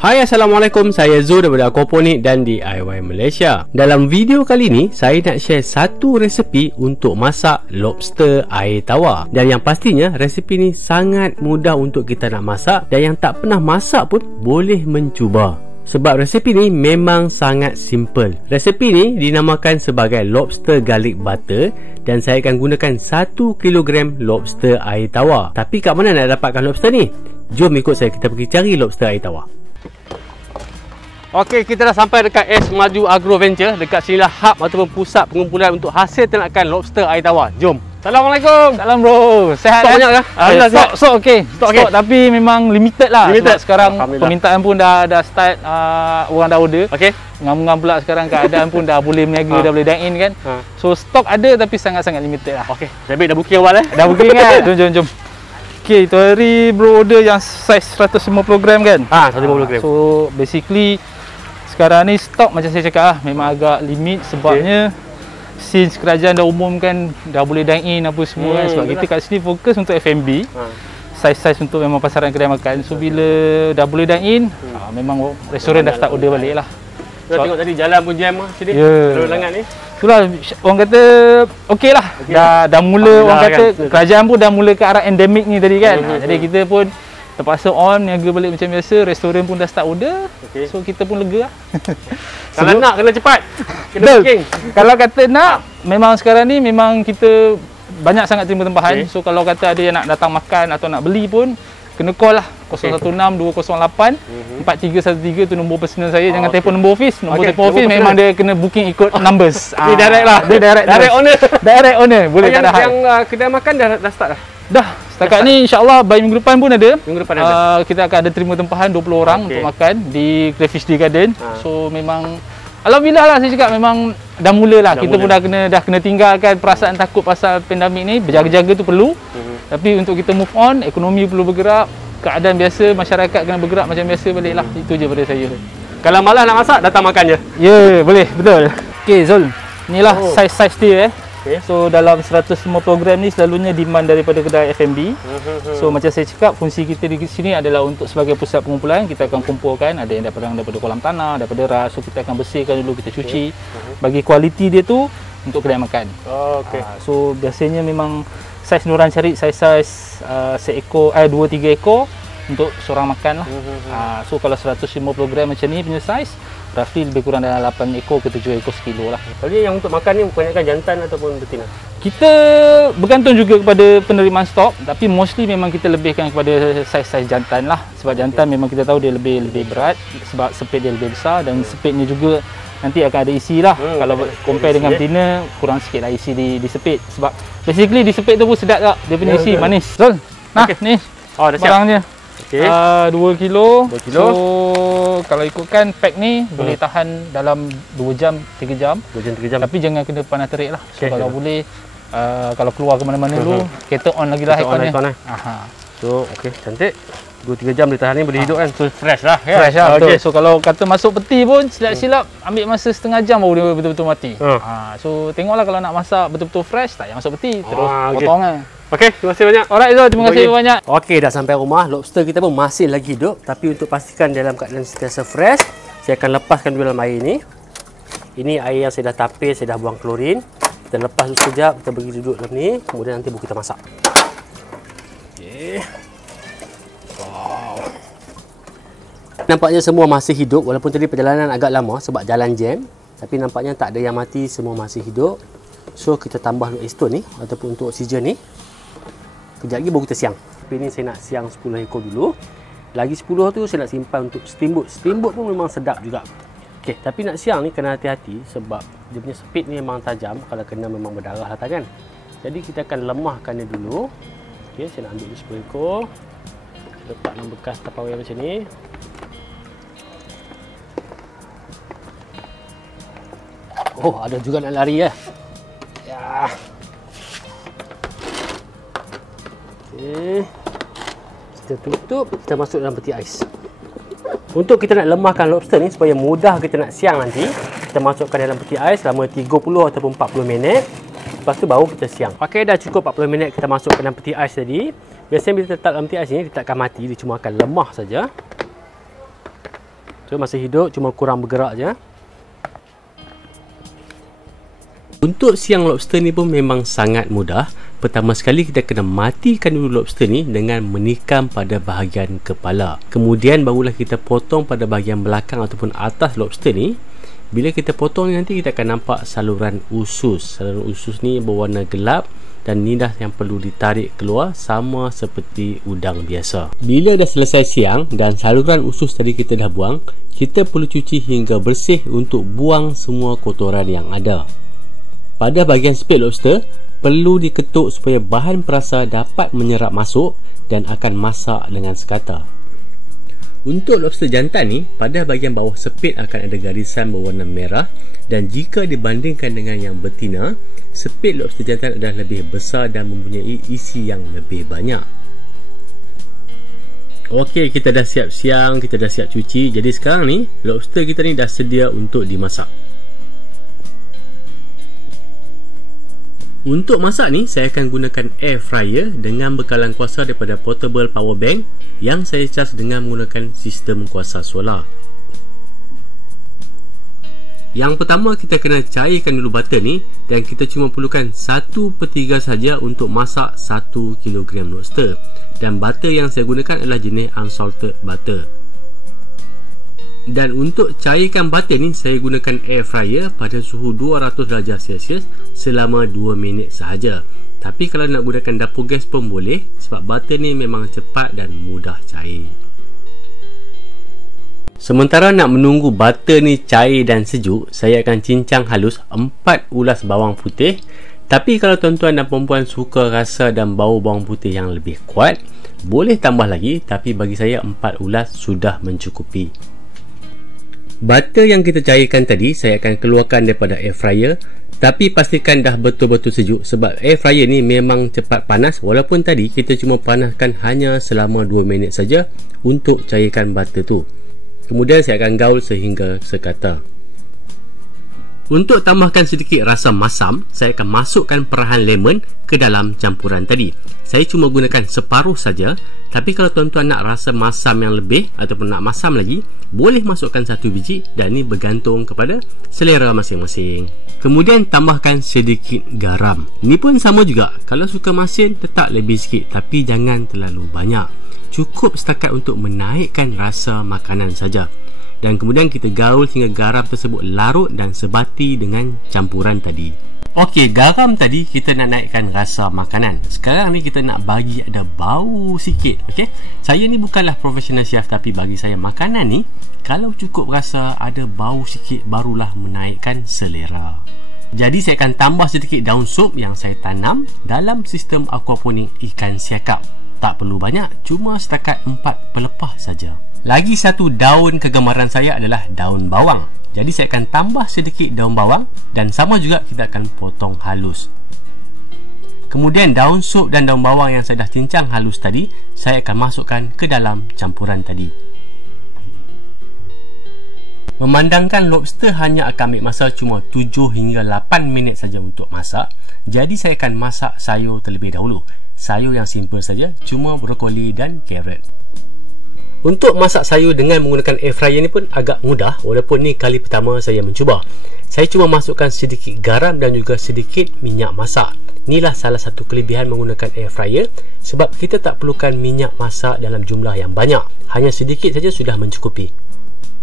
Hai, Assalamualaikum. Saya Zul daripada Aquaponik dan DIY Malaysia. Dalam video kali ini, saya nak share satu resepi untuk masak lobster air tawar. Dan yang pastinya, resepi ni sangat mudah untuk kita nak masak. Dan yang tak pernah masak pun boleh mencuba. Sebab resepi ni memang sangat simple. Resepi ni dinamakan sebagai lobster garlic butter. Dan saya akan gunakan 1 kilogram lobster air tawar. Tapi kat mana nak dapatkan lobster ni? Jom ikut saya, kita pergi cari lobster air tawar. Okey, kita dah sampai dekat S Maju Agro Venture. Dekat sinilah hub ataupun pusat pengumpulan untuk hasil ternakan lobster air tawar. Jom. Assalamualaikum. Salam bro. Sehat stok banyak ke? Alhamdulillah. Stok okey. Stok tapi memang limited lah. Limited. Sebab sekarang permintaan pun dah start, orang dah order. Okey. Ngam-ngam pula sekarang keadaan pun dah boleh berniaga, dah boleh dine in kan. So stok ada tapi sangat-sangat limited lah. Okey. Jadi dah booking awal Dah booking kan? Jom. Okey, tu hari bro order yang saiz 150 gram kan? 150 gram. So basically sekarang ni stok macam saya cakap lah, memang agak limit sebabnya since kerajaan dah umumkan dah boleh dine in apa semua kan. Sebab kita kat sini fokus untuk F&B, saiz-saiz untuk memang pasaran kedai makan. So bila dah boleh dine in, memang restoran dah start order balik lah. So, tengok tadi jalan pun jam lah sini. Langat ni. Itulah orang kata okey lah. Dah mula orang kata kan, kerajaan pun dah mula ke arah endemik ni tadi kan. Jadi kita pun terpaksa on niaga balik macam biasa. Restoran pun dah start order. So kita pun lega lah. Kalau nak kena cepat. Kena booking. Kalau kata nak, memang sekarang ni memang kita banyak sangat terima tempahan. So kalau kata ada yang nak datang makan atau nak beli pun, kena call lah 016-208-4313 tu nombor personal saya. Jangan telefon nombor office. Nombor telefon office memang dia kena booking ikut numbers. Dia direct lah. Dia direct owner. Direct owner. Boleh tak ada hal. Yang kedai makan dah start dah? Dah. Setakat ni insyaAllah by minggu depan pun ada. Minggu depan ada. Kita akan ada terima tempahan 20 orang untuk makan di Crayfish Day Garden. So memang alhamdulillah lah saya cakap, memang dah mula lah. Kita pun dah kena tinggalkan perasaan takut pasal pandemik ni. Berjaga-jaga tu perlu. Tapi untuk kita move on, ekonomi perlu bergerak, keadaan biasa, masyarakat kena bergerak macam biasa balik lah. Itu je pada saya. Kalau malas nak masak, datang makan je? Ya, boleh, betul. Okey Zul, inilah saiz-saiz dia So dalam 150 gram ni selalunya demand daripada kedai F&B. So macam saya cakap, fungsi kita di sini adalah untuk sebagai pusat pengumpulan. Kita akan kumpulkan, ada yang daripada kolam tanah, daripada ras. So kita akan bersihkan dulu, kita cuci. Bagi kualiti dia tu untuk kedai makan. So biasanya memang saiz nurang cari saiz-saiz seekor, 2-3 ekor untuk seorang makan lah. So kalau 150 gram macam ni punya saiz, roughly lebih kurang dalam 8 ekor ke 7 ekor sekilo lah. Jadi yang untuk makan ni kebanyakan jantan ataupun betina? Kita bergantung juga kepada penerimaan stok, tapi mostly memang kita lebihkan kepada saiz-saiz jantan lah. Sebab jantan memang kita tahu dia lebih berat, sebab sepit dia lebih besar dan sepitnya juga nanti akan ada isi lah. Kalau compare dengan betina, kurang sikit lah isi di sepit. Sebab basically di sepit tu pun sedap tak, dia punya isi manis. Zul, nah ni barangnya. 2 kilo. So kalau ikutkan pack ni boleh tahan dalam 2 jam 3 jam. 2 jam 3 jam. Tapi jangan kena panas terik lah. So kalau boleh, kalau keluar ke mana-mana dulu, kereta on lagi lah aircon ni. So cantik. 2-3 jam dia tahan ni, boleh hidup kan. So fresh lah kan? Fresh lah, betul. So kalau kata masuk peti pun silap-silap ambil masa setengah jam baru dia betul-betul mati. So tengoklah kalau nak masak betul-betul fresh, tak payah masuk peti, terus potong kan. Okey, terima kasih banyak. Alright Zul, terima kasih banyak. Okey, dah sampai rumah. Lobster kita pun masih lagi hidup. Tapi untuk pastikan dalam keadaan sentiasa fresh, saya akan lepaskan dulu dalam air ni. Ini air yang saya dah tapis, saya dah buang klorin. Kita lepas dulu sekejap, kita bagi duduk dalam ni. Kemudian nanti baru kita masak. Okey. Wow. Nampaknya semua masih hidup walaupun tadi perjalanan agak lama sebab jalan jam. Tapi nampaknya tak ada yang mati, semua masih hidup. So kita tambah air stone ni ataupun untuk oksigen ni. Kejap lagi baru kita siang. Tapi ni saya nak siang 10 ekor dulu. Lagi 10 tu saya nak simpan untuk steamboat. Steamboat pun memang sedap juga. Okey, tapi nak siang ni kena hati-hati sebab dia punya speed ni memang tajam. Kalau kena memang berdarah lah tangan. Jadi kita akan lemahkan dia dulu. Okey, saya nak ambil 10 ekor. Letak dalam bekas Tupperware macam ni. Oh, ada juga nak lari ya. Ya. Okey. Kita tutup, kita masuk dalam peti ais. Untuk kita nak lemahkan lobster ni supaya mudah kita nak siang nanti, kita masukkan dalam peti ais selama 30 ataupun 40 minit. Lepas tu baru kita siang. Okey, dah cukup 40 minit kita masukkan dalam peti ais tadi. Biasanya bila letak dalam peti ais ni, dia tak akan mati, dia cuma akan lemah saja. So masih hidup, cuma kurang bergerak je. Untuk siang lobster ni pun memang sangat mudah. Pertama sekali kita kena matikan dulu lobster ni dengan menikam pada bahagian kepala. Kemudian barulah kita potong pada bahagian belakang ataupun atas lobster ni. Bila kita potong ni nanti kita akan nampak saluran usus. Saluran usus ni berwarna gelap dan ni dah yang perlu ditarik keluar sama seperti udang biasa. Bila dah selesai siang dan saluran usus tadi kita dah buang, kita perlu cuci hingga bersih untuk buang semua kotoran yang ada. Pada bahagian spit lobster, perlu diketuk supaya bahan perasa dapat menyerap masuk dan akan masak dengan sekata. Untuk lobster jantan ni, pada bahagian bawah sepit akan ada garisan berwarna merah dan jika dibandingkan dengan yang betina, sepit lobster jantan adalah lebih besar dan mempunyai isi yang lebih banyak. Okey, kita dah siap siang, kita dah siap cuci. Jadi sekarang ni, lobster kita ni dah sedia untuk dimasak. Untuk masak ni, saya akan gunakan air fryer dengan bekalan kuasa daripada portable power bank yang saya cas dengan menggunakan sistem kuasa solar. Yang pertama, kita kena cairkan dulu butter ni dan kita cuma perlukan 1/3 saja untuk masak 1 kg lobster. Dan butter yang saya gunakan adalah jenis unsalted butter. Dan untuk cairkan butter ni, saya gunakan air fryer pada suhu 200 darjah Celsius selama 2 minit sahaja. Tapi kalau nak gunakan dapur gas pun boleh sebab butter ni memang cepat dan mudah cair. Sementara nak menunggu butter ni cair dan sejuk, saya akan cincang halus 4 ulas bawang putih. Tapi kalau tuan-tuan dan perempuan suka rasa dan bau bawang putih yang lebih kuat, boleh tambah lagi, tapi bagi saya 4 ulas sudah mencukupi. Butter yang kita cairkan tadi saya akan keluarkan daripada air fryer, tapi pastikan dah betul-betul sejuk sebab air fryer ni memang cepat panas walaupun tadi kita cuma panaskan hanya selama 2 minit saja untuk cairkan butter tu. Kemudian saya akan gaul sehingga sekata. Untuk tambahkan sedikit rasa masam, saya akan masukkan perahan lemon ke dalam campuran tadi. Saya cuma gunakan separuh saja, tapi kalau tuan-tuan nak rasa masam yang lebih ataupun nak masam lagi, boleh masukkan 1 biji dan ni bergantung kepada selera masing-masing. Kemudian tambahkan sedikit garam. Ni pun sama juga, kalau suka masin letak lebih sikit tapi jangan terlalu banyak. Cukup setakat untuk menaikkan rasa makanan saja. Dan kemudian kita gaul hingga garam tersebut larut dan sebati dengan campuran tadi. Okey, garam tadi kita nak naikkan rasa makanan. Sekarang ni kita nak bagi ada bau sikit. Okey, saya ni bukanlah professional chef, tapi bagi saya makanan ni kalau cukup rasa ada bau sikit barulah menaikkan selera. Jadi saya akan tambah sedikit daun sup yang saya tanam dalam sistem aquaponik ikan siakap. Tak perlu banyak, cuma setakat 4 pelepah saja. Lagi satu daun kegemaran saya adalah daun bawang. Jadi saya akan tambah sedikit daun bawang dan sama juga kita akan potong halus. Kemudian daun sup dan daun bawang yang saya dah cincang halus tadi, saya akan masukkan ke dalam campuran tadi. Memandangkan lobster hanya akan ambil masa cuma 7 hingga 8 minit saja untuk masak, jadi saya akan masak sayur terlebih dahulu. Sayur yang simple saja, cuma brokoli dan carrot. Untuk masak sayur dengan menggunakan air fryer ni pun agak mudah walaupun ni kali pertama saya mencuba. Saya cuma masukkan sedikit garam dan juga sedikit minyak masak. Inilah salah satu kelebihan menggunakan air fryer sebab kita tak perlukan minyak masak dalam jumlah yang banyak. Hanya sedikit saja sudah mencukupi.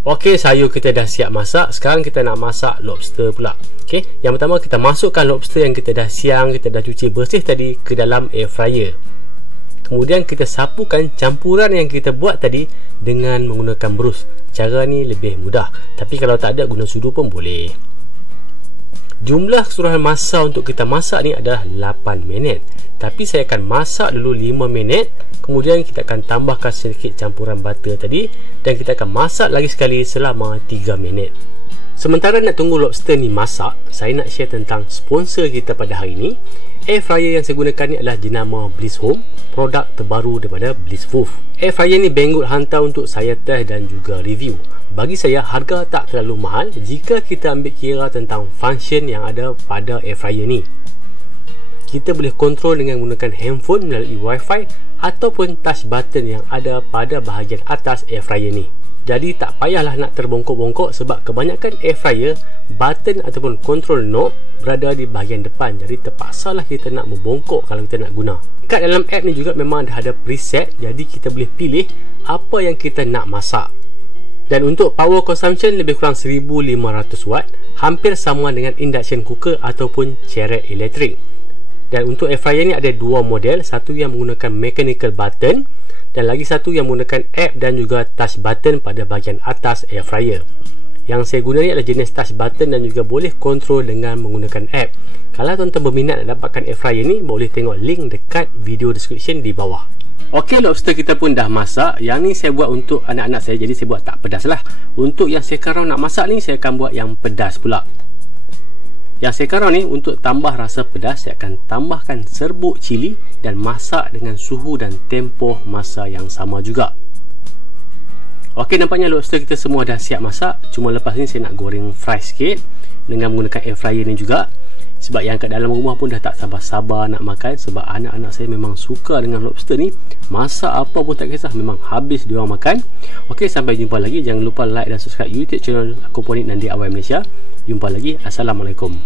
Okey, sayur kita dah siap masak. Sekarang kita nak masak lobster pula. Okey, yang pertama kita masukkan lobster yang kita dah siang, kita dah cuci bersih tadi ke dalam air fryer. Kemudian kita sapukan campuran yang kita buat tadi dengan menggunakan brus. Cara ni lebih mudah, tapi kalau tak ada guna sudu pun boleh. Jumlah keseluruhan masa untuk kita masak ni adalah 8 minit. Tapi saya akan masak dulu 5 minit. Kemudian kita akan tambahkan sedikit campuran butter tadi dan kita akan masak lagi sekali selama 3 minit. Sementara nak tunggu lobster ni masak, saya nak share tentang sponsor kita pada hari ni. Air fryer yang saya gunakan ni adalah jenama Bliss Home, produk terbaru daripada Bliss Wolf. Air fryer ni Banggood hantar untuk saya test dan juga review. Bagi saya harga tak terlalu mahal jika kita ambil kira tentang function yang ada pada air fryer ni. Kita boleh kontrol dengan menggunakan handphone melalui wifi ataupun touch button yang ada pada bahagian atas air fryer ni. Jadi tak payahlah nak terbongkok-bongkok sebab kebanyakan air fryer, button ataupun control knob berada di bahagian depan. Jadi terpaksalah kita nak membongkok kalau kita nak guna. Kat dalam app ni juga memang dah ada preset, jadi kita boleh pilih apa yang kita nak masak. Dan untuk power consumption lebih kurang 1500 watt, hampir sama dengan induction cooker ataupun ceret elektrik. Dan untuk air fryer ni ada dua model, satu yang menggunakan mechanical button dan lagi satu yang menggunakan app dan juga touch button pada bahagian atas air fryer. Yang saya guna ni adalah jenis touch button dan juga boleh kontrol dengan menggunakan app. Kalau tuan-tuan berminat nak dapatkan air fryer ni, boleh tengok link dekat video description di bawah. Okey, lobster kita pun dah masak. Yang ni saya buat untuk anak-anak saya, jadi saya buat tak pedas lah. Untuk yang sekarang nak masak ni, saya akan buat yang pedas pula. Yang sekarang ni untuk tambah rasa pedas, saya akan tambahkan serbuk cili dan masak dengan suhu dan tempoh masa yang sama juga. Okey, nampaknya lobster kita semua dah siap masak. Cuma lepas ni saya nak goreng fry sikit dengan menggunakan air fryer ni juga. Sebab yang kat dalam rumah pun dah tak sabar-sabar nak makan. Sebab anak-anak saya memang suka dengan lobster ni. Masak apa pun tak kisah, memang habis diorang makan. Okey, sampai jumpa lagi. Jangan lupa like dan subscribe YouTube channel Aquaponics dan DIY Malaysia. Jumpa lagi. Assalamualaikum.